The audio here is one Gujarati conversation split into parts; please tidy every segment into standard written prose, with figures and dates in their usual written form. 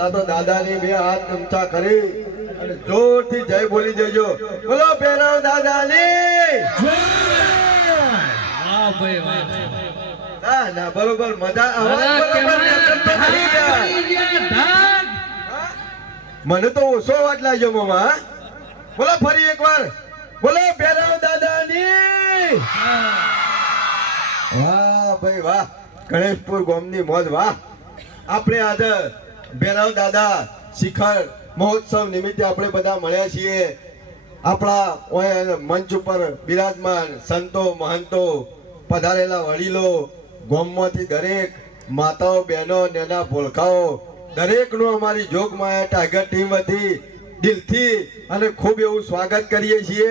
પેલા તો દાદાની બે હાથ ઊંચા કરી અને જોરથી જય બોલી દેજો. બોલો ભેરવ દાદાની જય. વાહ ભાઈ વાહ. ના ના બરોબર મજા અવાજ બરોબર થઈ ગયા. મને તો ઓછો અવાજ લાગ્યો મામા. બોલો ફરી એકવાર બોલો ભેરવ દાદાની. વાહ ભાઈ વાહ. ગણેશપુર ગામની મોજ વાહ. આપણે આજે ભેરવ દાદા શિખર મહોત્સવ નિમિત્તે આપણે બધા મળ્યા છીએ. આપણા મંચ ઉપર બિરાજમાન સંતો મહંતો પધારેલા વડીલો ગામમાંથી દરેક માતાઓ બહેનો નાના ભોળખાઓ દરેકનું અમારી જોગમાયા ટાઈગર ટીમ વતી દિલથી અને ખૂબ એવું સ્વાગત કરીએ છીએ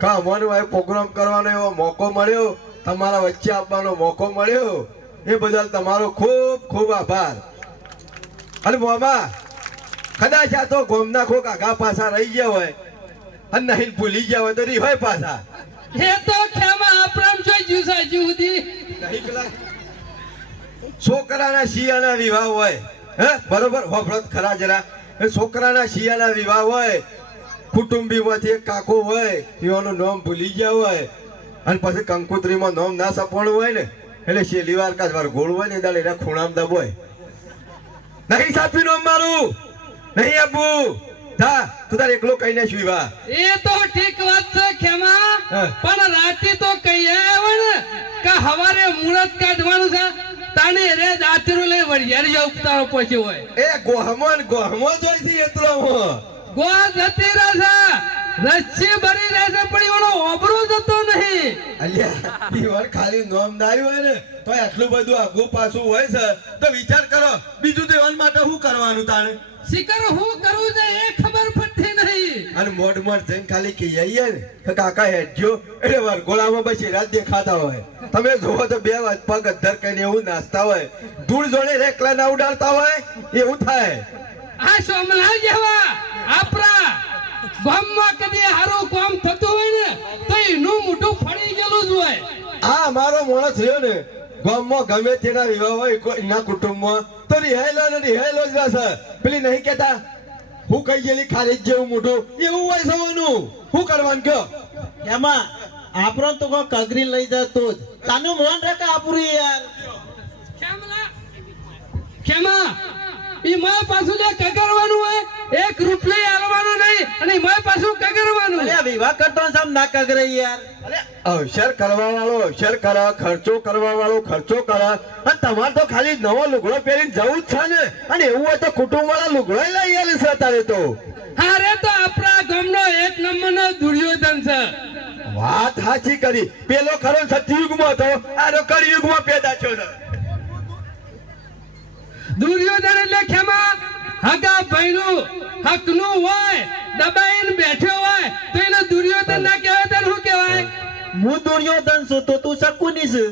કે અમને પ્રોગ્રામ કરવાનો એવો મોકો મળ્યો, તમારા વચ્ચે આપવાનો મોકો મળ્યો એ બદલ તમારો ખૂબ ખૂબ આભાર. અને મામા કદાચ આ તો ગોમના કોક આગા પાછા રહી ગયા હોય અને નહીં ભૂલી ગયા હોય તો રી હોય પાછા. એ તો ખેમા આપરામ જોઈ જુસા જુદી નહીં પેલા છોકરાના શિયાના વિવાહ હોય, હે બરોબર હોફળત ખરા જરા. એ છોકરાના શિયાના વિવાહ હોય, કુટુંબીમાંથી એક કાકો હોય એવાનું નામ ભૂલી ગયા હોય અને પછી કંકોત્રીમાં નામ ના સપવાનું હોય ને એટલે શેલીવાર કાચ વાર ગોળ હોય ને દાડે એના ખૂણામ દબ હોય. નહીં સાપી નામ મારું નહીં આબુ જા તું તાર એકલો કઈ ને વિવાહ. એ તો ઠીક વાત છે ખેમા, પણ રાતે તો કઈ આવે ને કે હવારે મુહૂર્ત કાઢવાનું છે તાને રે દાતરો લઈ વળિયારી જાવ તારો પછી હોય એ ગોહમો જોઈ છે એટલો ગોવા જતી રહે રચ્ચી ભરી રહેશે પણ એનો ઓબરો જતો નહીં. અલ્યા ઈવર ખાલી નોમ નાઈ હોય ને તો આટલું બધું આગુ પાછું હોય છે તો વિચાર કરો બીજું દેવાન માટે શું કરવાનું તાણે. શિકર હું કરું છે એ ખબર પડતી નહીં. અને મોડ જઈને ખાલી કહી આવીએ ને કે કાકા હેડ્યો એટલે વરઘોડામાં બસ એરા જ દેખાતા હોય. તમે જોવો તો બે પગ અધ્ધર કરીને એવું નાચતા હોય, ધૂળ જોડે રેકલા ના ઉડાડતા હોય એવું થાય. આ સોમલા જેવા આપણા ગામમાં કદી હારું કામ થતું હોય ને તો એનું મોઢું ફળી ગયેલું જ હોય. આ અમારો માણસ રહ્યો ને ગામમાં ગમે તેના વિવાહ હોય એના કુટુંબમાં તો રિહાયેલો જ રહેશે. પેલી નહીં કેતા હું કઈ ગયેલી ખાલી જેવું મોઢું એવું હોય સવાનું શું કરવાનું કયો. એમાં આપણો તો કોઈ કગરી લઈ જતો જ તાનું મોન રાખે આપણું યાર. ખેમા ઈ માય પાછું જે કગરવાનું હોય એક રૂપિયા આલવાનું નહીં અને માય પાછું કગરવાનું. અરે વિવાહ કરતો સમ ના કગરે યાર. અરે અવસર કરવા વાળો અવસર કરે, ખર્ચો કરવા વાળો ખર્ચો કરે અને તમારે તો ખાલી નવો લુગડો પહેરીને જવું જ છે ને. અને એવું હોય તો કુટુંબ વાળા લુગડો લઈ આવેલી છે તારે તો. હારે તો આપણા ગામનો એક નંબરનો દુર્યોધન છે. વાત સાચી કરી. પેલો ખરો સતયુગમાં હતો આ કળિયુગમાં પેદા થયો છે. દુર્યોધન એટલે ખેમા હગા ભાઈનું હકનું હોય દબાઈને બેઠો હોય તો એને દુર્યોધન ના કહેવાય તો શું કહેવાય? હું દુર્યોધન છું તો તું શકુની છે.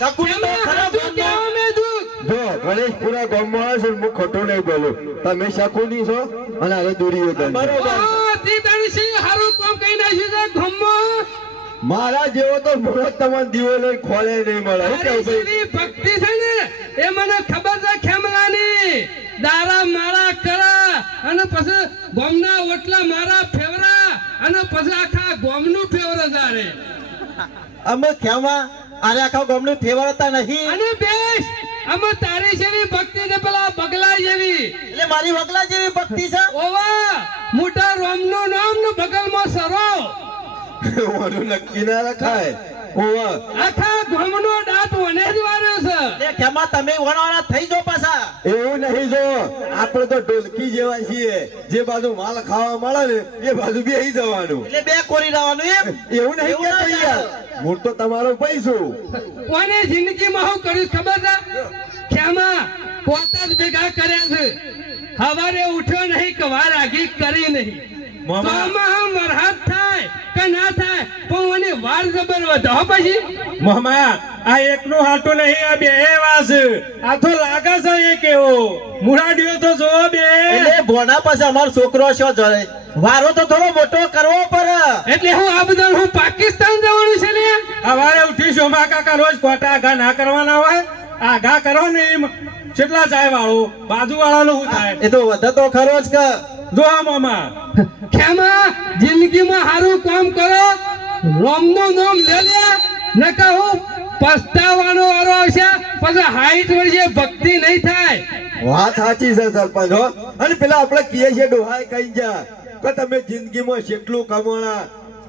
શકુની તો ખરાબ તું કેવા મે દુખ જો ગણેશપુરા ગામમાં આવે છે હું ખોટું નહીં બોલું. તમે શકુની છો અને હવે દુર્યોધન છો. બરોબર. સિંહ હારું કામ કહી નાખ્યું છે ગામમાં. મારા જેવો તો મોડો તમને દીવો લઈને ખોલે નહીં મળે. શું કેવું ભાઈ? તારી ભક્તિ છે ને એ મને ખબર છે ખેમલાની. દારા મારા કરા અને પછી ગોમના ઓટલા મારા ફેવરા અને પછી આખા ગોમનું ફેવર જારે અમે ખેમા આરે આખા ગામનું ફેવરતા નહીં. અને બેસ અમે તારી જેવી ભક્તિ ને પેલા બગલા જેવી. એટલે મારી વગલા જેવી ભક્તિ છે. ઓવા મોટા રોમનું નામ નું બગલમાં સરો ઓનું નક્કી ના રખાય. ઓવા આખા ગોમનો દાંત વને જ વાર્યો છે. એટલે ખેમા તમે વણવાના થઈ જો પાછા. એવું નહીં જો આપણે તો ઢોલકી જેવા છીએ, જે બાજુ માલ ખાવા મળે ને એ બાજુ બેસી જવાનું. એટલે બે કોરી લાવવાનું એમ. એવું નહીં એવું ના કેતો યાર. મૂળ તો તમારો પૈસો. કોને જિંદગીમાં હું કર્યું ખબર છે? ખેમા પોતા જ ભેગા કર્યા છે. હવારે ઉઠ્યો નહીં કે વાર આગી કરી નહીં. મામા. તો આમાં મરહત થાય કે ના થાય પણ મને વાર જબર વધો પછી. મોહમ્મદ આ એકનું હાટું નહીં આ બે વાસ આ તો લાગે છે એક એવો મુરાડીઓ તો જો બે એટલે ભોના પાસે અમારો છોકરો છો જરે વારો તો થોડો મોટો કરવો પડે. એટલે હું આ બધા હું પાકિસ્તાન જવાનું છે ને. સવારે ઉઠી શોભા કાકા રોજ ખોટા આઘા ના કરવાના હોય આઘા કરો ને એમ કેટલા ચાય વાળો બાજુ વાળાનું શું થાય એ તો વધે તો ખરો જ કે જો આ મામા ખેમા જિંદગીમાં સારું કામ કરો, રોમનું નામ લે લે, નકા હું પસ્તાવાનો વારો આવશે, પછી 60 વર્ષે ભક્તિ નહીં થાય. વાત સાચી છે સરપંચ હો. અને પેલા આપણે કહીએ છીએ ડોહાય કઈ જા કે તમે જિંદગીમાં કેટલું કમાણા,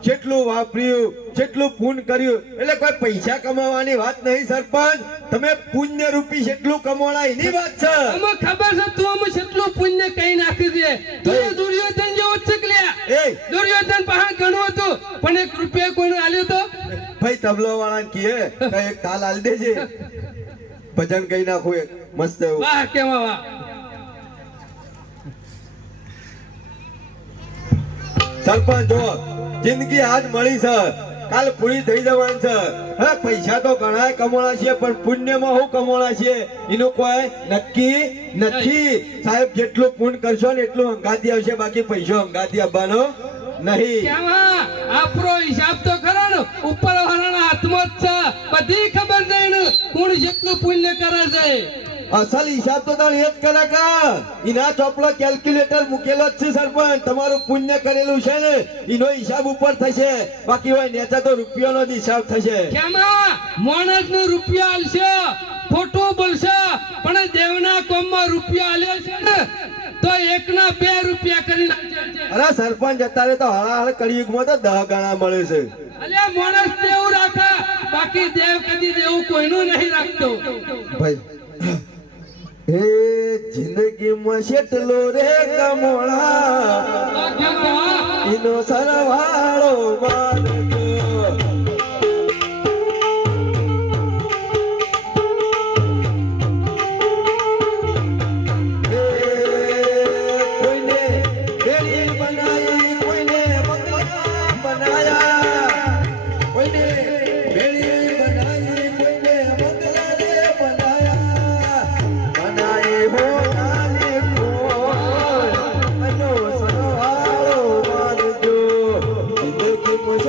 કેટલું વાપર્યું, કેટલું પુણ્ય કર્યું. એટલે કોઈ પૈસા કમાવાની વાત નહીં સરપંચ, તમે પુણ્ય રૂપી કેટલું કમાણા એની વાત છે. અમે ખબર છે તું અમે કેટલું પુણ્ય કઈ નાખ્યું છે. તું દુર્યોધન જેવો જ છે કે લ્યા. એ દુર્યોધન પાસે ઘણું હતું પણ 1 રૂપિયા કોઈને આલ્યો તો. ભાઈ તબલો વાળા કીએ કે એક તાલ આલ દેજે, ભજન કઈ નાખું એક મસ્ત એવું. વાહ કેવા વાહ. સરપંચ જો જિંદગી આજ મળી છે, કાલ પૂરી થઈ જવાની છે. હા પૈસા તો ઘણા કમાણા છે પણ પુણ્યમાં શું કમાણા છે એનું કોઈ નક્કી નથી. સાહેબ જેટલું પુણ્ય કરશો ને એટલું હંગાતી આવશે, બાકી પૈસો હંગાતી આવવાનો નહીં. કેવા આપણો હિસાબ તો ખરો ને ઉપર વાળાના હાથમાં જ છે. બધી ખબર છે એને કોણ જેટલું પુણ્ય કરે છે. અસલ હિસાબ તો તમે એ જ કરે કા એના ચોપડો કેલ્ક્યુલેટર મૂકેલો જ છે સરપંચ. તમારું પુણ્ય કરેલું છે ને એનો હિસાબ ઉપર થશે, બાકી હોય નેચા તો રૂપિયાનો જ હિસાબ થશે. કેમાં માણસ નું રૂપિયા આલશે, ખોટું બોલશે, પણ દેવના કોમમાં રૂપિયા આલ્યો છે ને તો 1 ના 2 રૂપિયા કરી નાખશે. અરે સરપંચ અત્યારે તો હળાહળ કળિયુગમાં તો 10 ગણા મળે છે. અલ્યા માણસ દેવ રાખે, બાકી દેવ કદી દેવું કોઈનું નહીં રાખતો. ભાઈ હે જિંદગીમાં કેટલો રે કમોણા એનો સરવાળો માનજો. હે કોઈને બેડી બનાવી, કોઈને બંગલા બનાયા, કોઈને બેડી બનાવી, કોઈને બંગલા રે બનાયા. બનાએ હો નાની કોઈ, અનો સરવાળો માનજો. જિંદગીમાં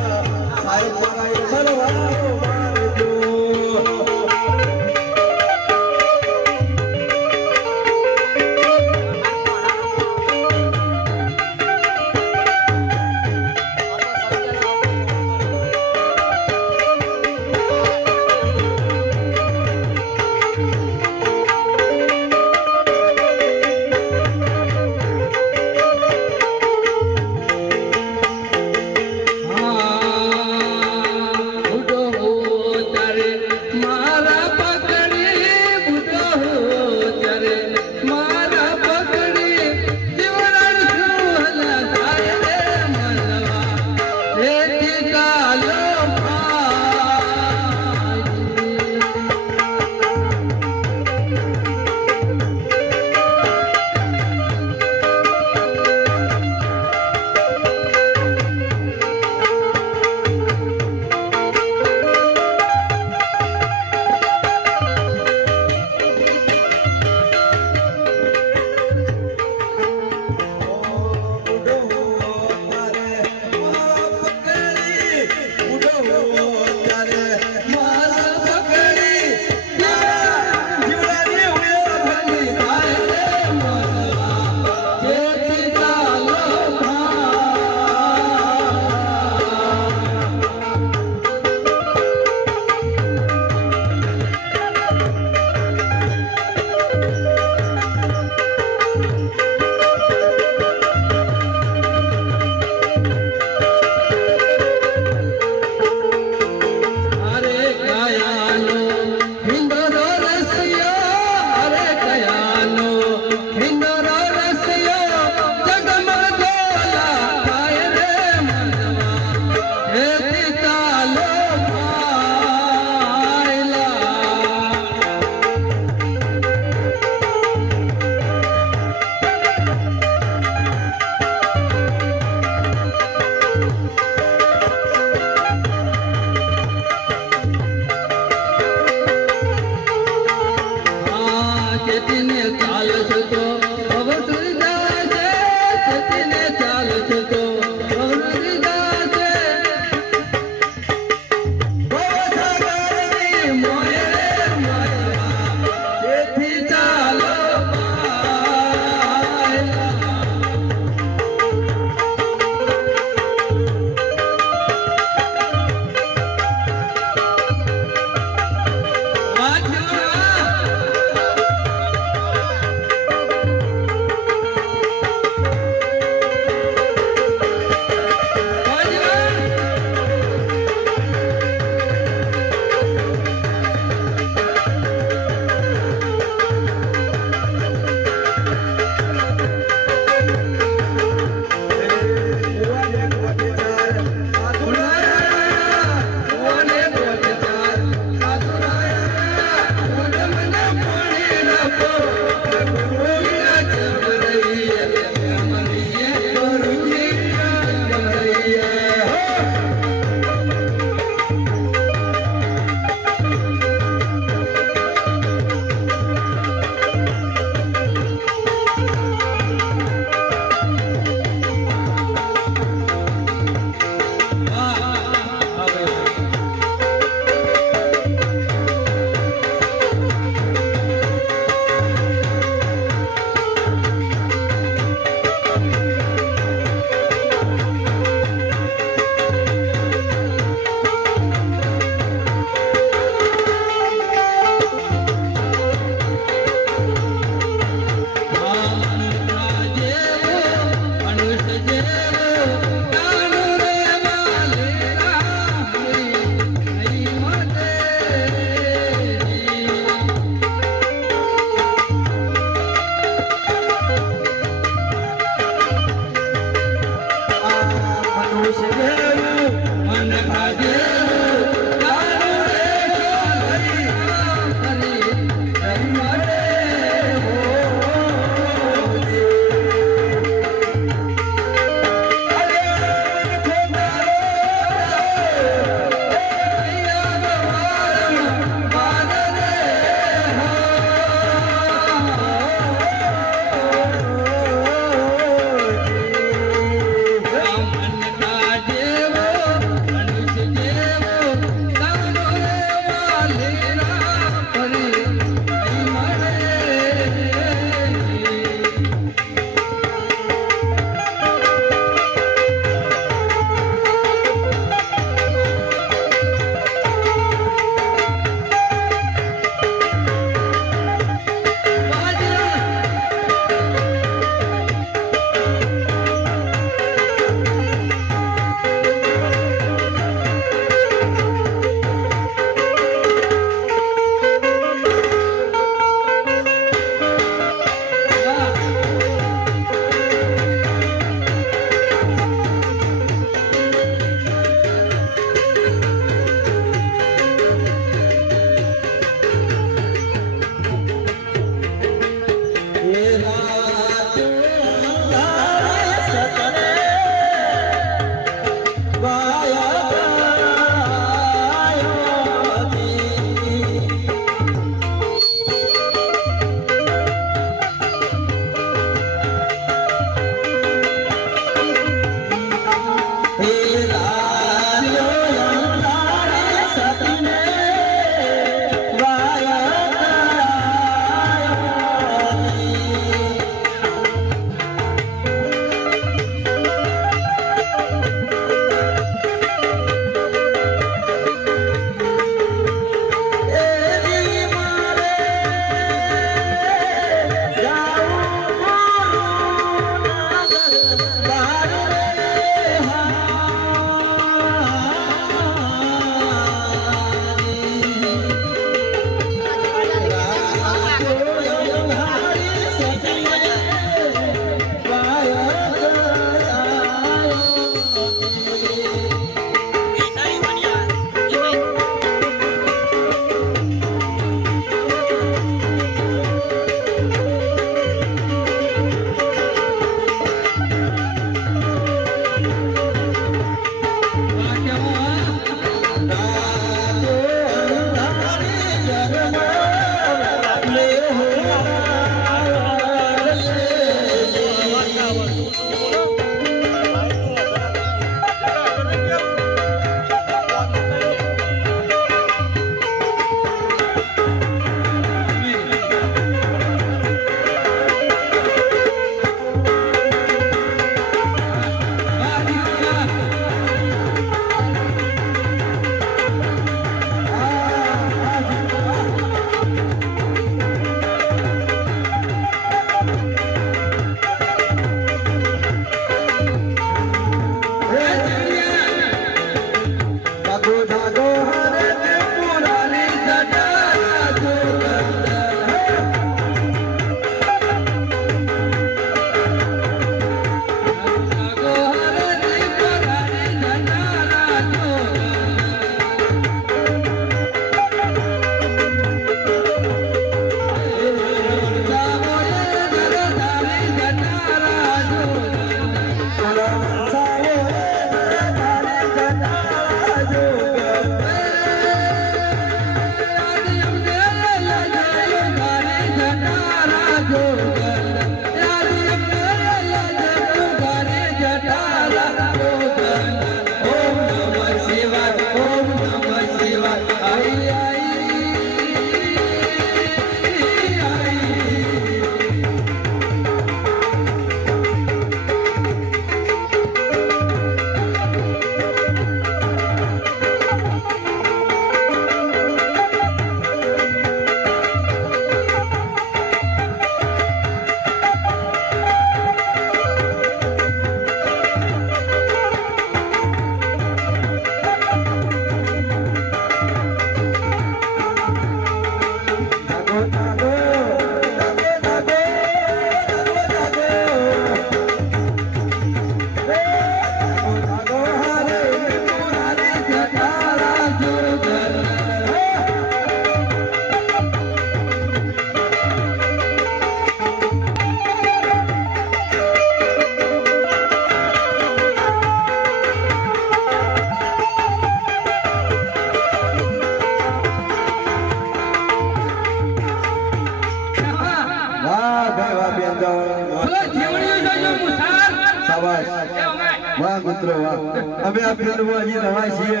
મિત્રો વાહ અમે આ ફિલ્મમાં હજી નવા છીએ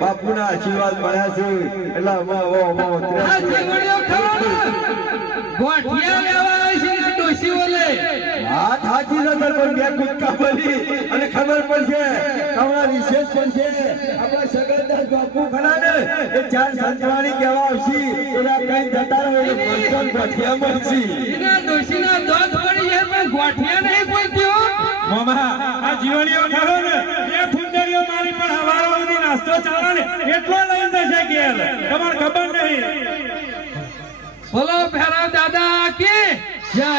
બાપુના આશીર્વાદ મળ્યા છે એટલે અમે આ જીવણીઓ ખરો ને? ગોઠિયા લેવા આવે છે કે ડોશીઓ લે? વાત સાચી છે પણ બે કુદકા બોલી અને ખબર પડશે તમારા વિશેષ પડશે આપણા સગનદાસ બાપુ ખરા ને એ ચાર સંતવાણી કહેવા આવશે એના કઈ જતા રહો એટલે પંચન ગોઠિયા મળશે એના ડોશીના દોત પડી છે પણ ગોઠિયા નહીં બોલતી હો. મામા આ જીવણીઓ ખરો ને એ ફૂંદરીઓ મારી પણ હવારો સુધી નાસ્તો ચાલે ને એટલો લઈ જશે ઘેર તમારે ખબર નહીં. બોલો ભેરા દાદા કે જય.